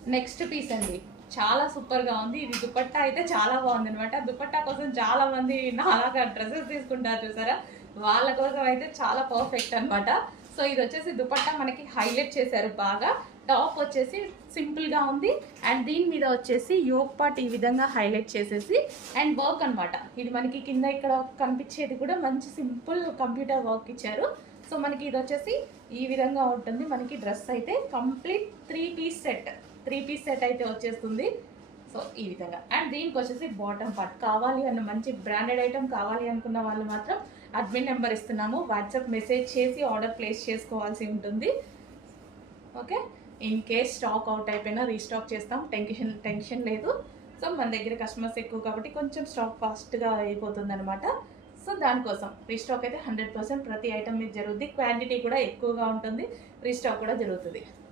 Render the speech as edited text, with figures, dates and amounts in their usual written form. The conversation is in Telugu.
నెక్స్ట్ పీస్ అండి, చాలా సూపర్గా ఉంది. ఇది దుపట్టా అయితే చాలా బాగుంది అనమాట. దుపట్టా కోసం చాలా మంది నాలాగా డ్రెస్సెస్ తీసుకుంటారు చూసారా, వాళ్ళ కోసం అయితే చాలా పర్ఫెక్ట్ అనమాట. సో ఇది వచ్చేసి దుపట్టా మనకి హైలైట్ చేశారు బాగా. టాప్ వచ్చేసి సింపుల్గా ఉంది అండ్ దీని మీద వచ్చేసి యోక్ పార్ట్ ఈ విధంగా హైలైట్ చేసేసి అండ్ వర్క్ అనమాట. ఇది మనకి కింద ఇక్కడ కనిపించేది కూడా మంచి సింపుల్ కంప్యూటర్ వర్క్ ఇచ్చారు. సో మనకి ఇది వచ్చేసి ఈ విధంగా ఉంటుంది. మనకి డ్రెస్ అయితే కంప్లీట్ త్రీ పీస్ సెట్ అయితే వచ్చేస్తుంది. సో ఈ విధంగా అండ్ దీనికి వచ్చేసి బాటమ్ పార్ట్ కావాలి అన్న మంచి బ్రాండెడ్ ఐటమ్ కావాలి అనుకున్న వాళ్ళు మాత్రం అడ్మిన్ నెంబర్ ఇస్తున్నాము, వాట్సాప్ మెసేజ్ చేసి ఆర్డర్ ప్లేస్ చేసుకోవాల్సి ఉంటుంది. Okay, in case stock out అయిపోయినా రీస్టాక్ చేస్తాం, టెన్షన్ లేదు. సో మన దగ్గర కస్టమర్స్ ఎక్కువ కాబట్టి కొంచెం స్టాక్ ఫాస్ట్గా అయిపోతుంది అనమాట. సో దానికోసం రీస్టాక్ అయితే 100% ప్రతి ఐటమ్ మీద జరుగుతుంది. క్వాంటిటీ కూడా ఎక్కువగా ఉంటుంది, రీస్టాక్ కూడా జరుగుతుంది.